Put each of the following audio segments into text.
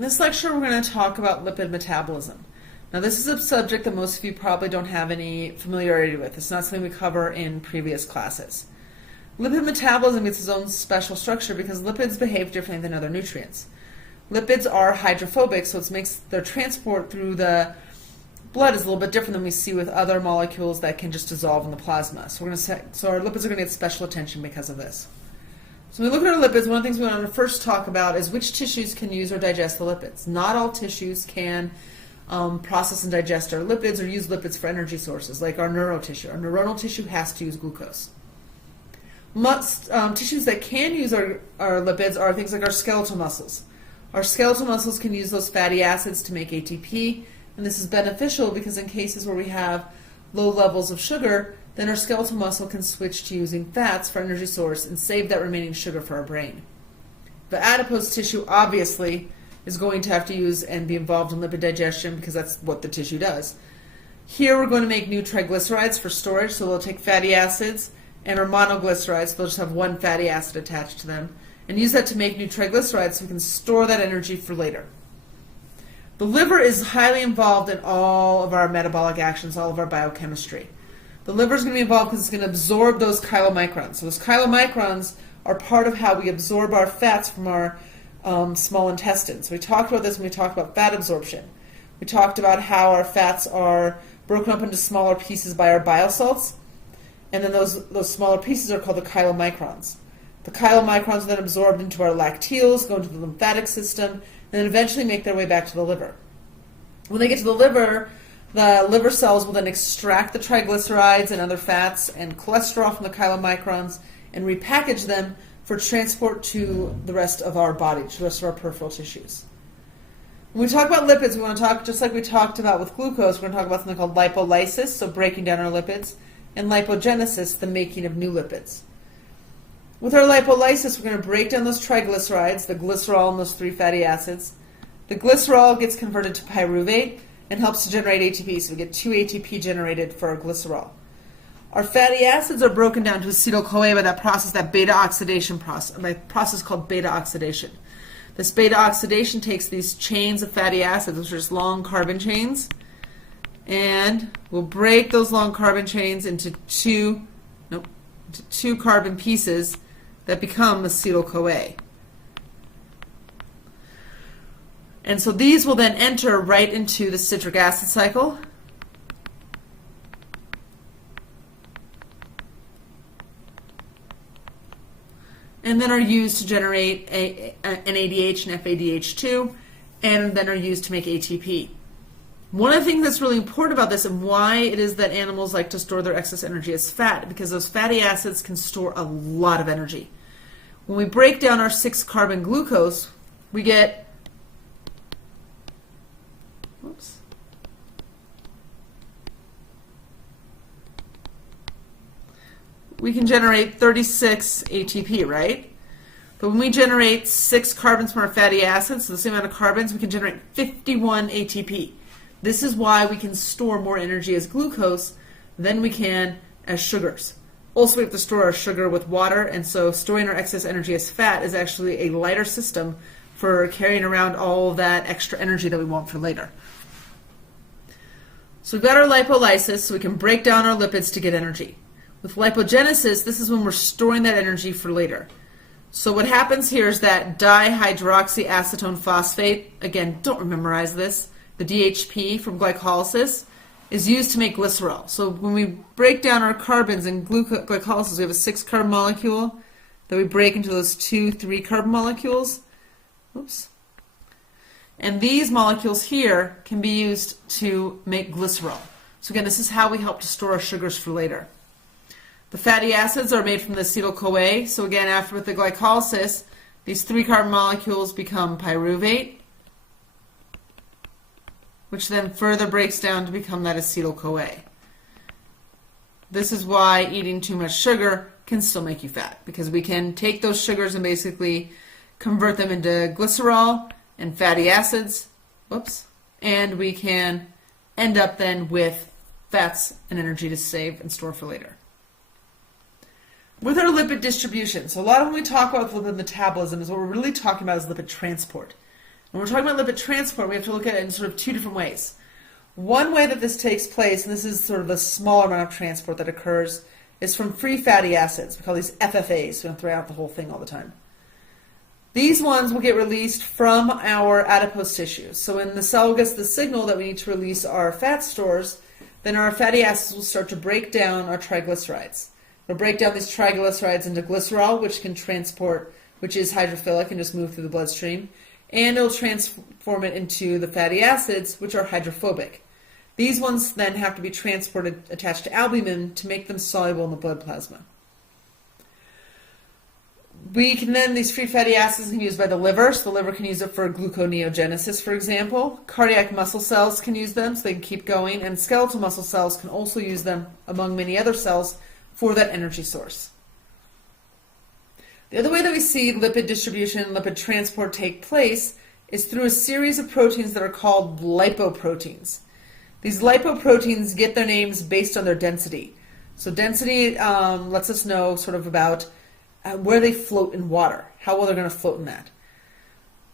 In this lecture, we're going to talk about lipid metabolism. Now, this is a subject that most of you probably don't have any familiarity with. It's not something we cover in previous classes. Lipid metabolism gets its own special structure because lipids behave differently than other nutrients. Lipids are hydrophobic, so it makes their transport through the blood is a little bit different than we see with other molecules that can just dissolve in the plasma. So our lipids are going to get special attention because of this. So when we look at our lipids, one of the things we want to first talk about is which tissues can use or digest the lipids. Not all tissues can process and digest our lipids or use lipids for energy sources, like our neurotissue. Our neuronal tissue has to use glucose. Most tissues that can use our lipids are things like our skeletal muscles. Our skeletal muscles can use those fatty acids to make ATP, and this is beneficial because in cases where we have low levels of sugar, then our skeletal muscle can switch to using fats for energy source and save that remaining sugar for our brain. The adipose tissue obviously is going to have to use and be involved in lipid digestion because that's what the tissue does. Here we're going to make new triglycerides for storage, so they'll take fatty acids and our monoglycerides, so they'll just have one fatty acid attached to them, and use that to make new triglycerides so we can store that energy for later. The liver is highly involved in all of our metabolic actions, all of our biochemistry. The liver is going to be involved because it's going to absorb those chylomicrons. So those chylomicrons are part of how we absorb our fats from our small intestine. So we talked about this when we talked about fat absorption. We talked about how our fats are broken up into smaller pieces by our bile salts, and then those smaller pieces are called the chylomicrons. The chylomicrons are then absorbed into our lacteals, go into the lymphatic system, and then eventually make their way back to the liver. When they get to the liver cells will then extract the triglycerides and other fats and cholesterol from the chylomicrons and repackage them for transport to the rest of our body, to the rest of our peripheral tissues. When we talk about lipids, we want to talk, just like we talked about with glucose, we're going to talk about something called lipolysis, so breaking down our lipids, and lipogenesis, the making of new lipids. With our lipolysis, we're going to break down those triglycerides, the glycerol and those three fatty acids. The glycerol gets converted to pyruvate and helps to generate ATP, so we get 2 ATP generated for our glycerol. Our fatty acids are broken down to acetyl-CoA by that process, that beta oxidation process, by a process called beta oxidation. This beta oxidation takes these chains of fatty acids, which are just long carbon chains, and we'll break those long carbon chains into two carbon pieces that become acetyl-CoA. And so these will then enter right into the citric acid cycle. And then are used to generate an NADH and FADH2, and then are used to make ATP. One of the things that's really important about this and why it is that animals like to store their excess energy as fat, because those fatty acids can store a lot of energy. When we break down our 6-carbon glucose, we get we can generate 36 ATP, right? But when we generate 6 carbons from our fatty acids, so the same amount of carbons, we can generate 51 ATP. This is why we can store more energy as glucose than we can as sugars. Also, we have to store our sugar with water, and so storing our excess energy as fat is actually a lighter system for carrying around all of that extra energy that we want for later. So we've got our lipolysis, so we can break down our lipids to get energy. With lipogenesis, this is when we're storing that energy for later. So what happens here is that dihydroxyacetone phosphate, again, don't memorize this, the DHP from glycolysis, is used to make glycerol. So when we break down our carbons in glycolysis, we have a 6-carbon molecule that we break into those 2 3-carbon molecules. Oops. And these molecules here can be used to make glycerol. So again, this is how we help to store our sugars for later. The fatty acids are made from the acetyl-CoA. So again, after with the glycolysis, these 3-carbon molecules become pyruvate, which then further breaks down to become that acetyl-CoA. This is why eating too much sugar can still make you fat, because we can take those sugars and basically convert them into glycerol and fatty acids, and we can end up then with fats and energy to save and store for later. With our lipid distribution, so a lot of when we talk about lipid metabolism is what we're really talking about is lipid transport. When we're talking about lipid transport, we have to look at it in sort of two different ways. One way that this takes place, and this is sort of the smaller amount of transport that occurs, is from free fatty acids. We call these FFAs. We don't throw out the whole thing all the time. These ones will get released from our adipose tissue. So when the cell gets the signal that we need to release our fat stores, then our fatty acids will start to break down our triglycerides. It'll break down these triglycerides into glycerol, which can transport, which is hydrophilic and just move through the bloodstream, and it'll transform it into the fatty acids, which are hydrophobic. These ones then have to be transported attached to albumin to make them soluble in the blood plasma. We can then, these free fatty acids can be used by the liver, so the liver can use it for gluconeogenesis, for example. Cardiac muscle cells can use them so they can keep going, and skeletal muscle cells can also use them, among many other cells, for that energy source. The other way that we see lipid distribution and lipid transport take place is through a series of proteins that are called lipoproteins. These lipoproteins get their names based on their density. So density lets us know sort of about where they float in water, how well they're going to float in that.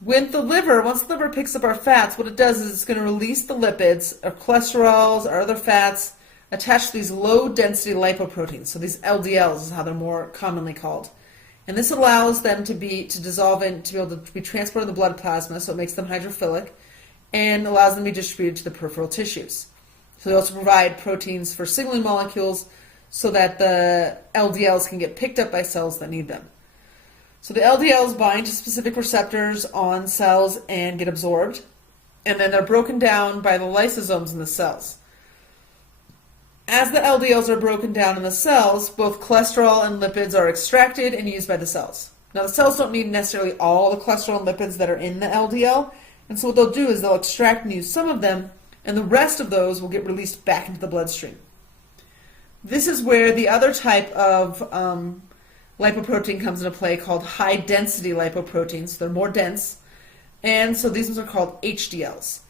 With the liver, once the liver picks up our fats, what it does is it's going to release the lipids, our cholesterols, our other fats, attached to these low-density lipoproteins. So these LDLs is how they're more commonly called. And this allows them to dissolve in, to be able to be transported in the blood plasma, so it makes them hydrophilic, and allows them to be distributed to the peripheral tissues. So they also provide proteins for signaling molecules so that the LDLs can get picked up by cells that need them. So the LDLs bind to specific receptors on cells and get absorbed, and then they're broken down by the lysosomes in the cells. As the LDLs are broken down in the cells, both cholesterol and lipids are extracted and used by the cells. Now the cells don't need necessarily all the cholesterol and lipids that are in the LDL, and so what they'll do is they'll extract and use some of them, and the rest of those will get released back into the bloodstream. This is where the other type of lipoprotein comes into play, called high-density lipoproteins. They're more dense, and so these ones are called HDLs.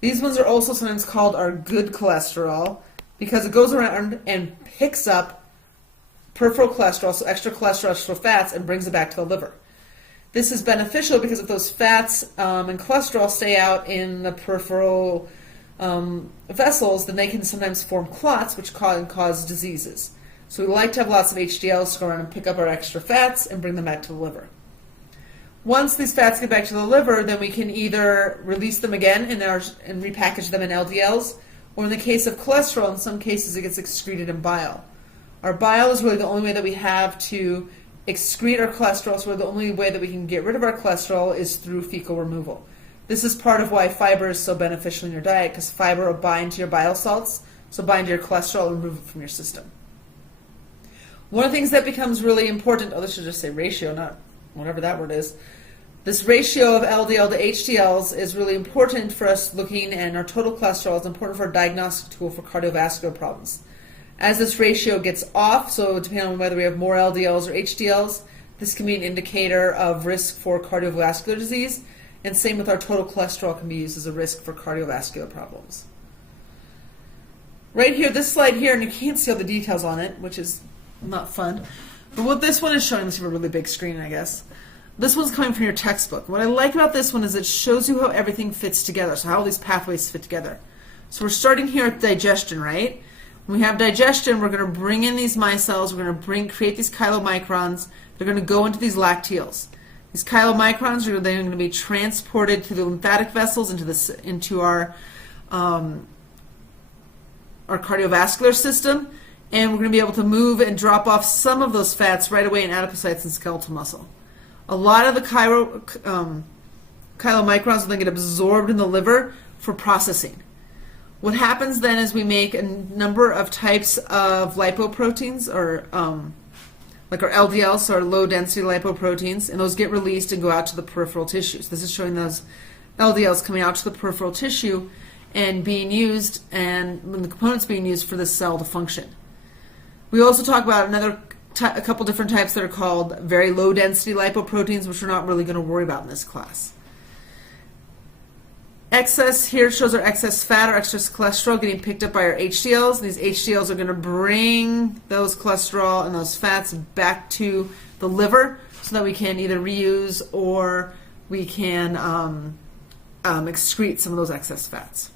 These ones are also sometimes called our good cholesterol, because it goes around and picks up peripheral cholesterol, so extra cholesterol fats, and brings it back to the liver. This is beneficial because if those fats and cholesterol stay out in the peripheral vessels, then they can sometimes form clots, which cause diseases. So we like to have lots of HDLs to go around and pick up our extra fats and bring them back to the liver. Once these fats get back to the liver, then we can either release them again and repackage them in LDLs, or in the case of cholesterol, in some cases it gets excreted in bile. Our bile is really the only way that we have to excrete our cholesterol, so the only way that we can get rid of our cholesterol is through fecal removal. This is part of why fiber is so beneficial in your diet, because fiber will bind to your bile salts, so bind to your cholesterol and remove it from your system. One of the things that becomes really important, this should just say ratio, not whatever that word is. This ratio of LDL to HDLs is really important for us looking, and our total cholesterol is important for a diagnostic tool for cardiovascular problems. As this ratio gets off, so depending on whether we have more LDLs or HDLs, this can be an indicator of risk for cardiovascular disease, and same with our total cholesterol can be used as a risk for cardiovascular problems. Right here, this slide here, and you can't see all the details on it, which is not fun, but what this one is showing, this is a really big screen, I guess. This one's coming from your textbook. What I like about this one is it shows you how everything fits together, so how all these pathways fit together. So we're starting here at digestion, right? When we have digestion, we're going to bring in these micelles, we're going to create these chylomicrons, they're going to go into these lacteals. These chylomicrons are then going to be transported through the lymphatic vessels into our cardiovascular system, and we're going to be able to move and drop off some of those fats right away in adipocytes and skeletal muscle. A lot of the chylomicrons will then get absorbed in the liver for processing. What happens then is we make a number of types of lipoproteins, or like our LDLs, so our low-density lipoproteins, and those get released and go out to the peripheral tissues. This is showing those LDLs coming out to the peripheral tissue and being used, and when the components being used for the cell to function. We also talk about a couple different types that are called very low-density lipoproteins, which we're not really going to worry about in this class. Excess here shows our excess fat or excess cholesterol getting picked up by our HDLs. These HDLs are going to bring those cholesterol and those fats back to the liver so that we can either reuse or we can excrete some of those excess fats.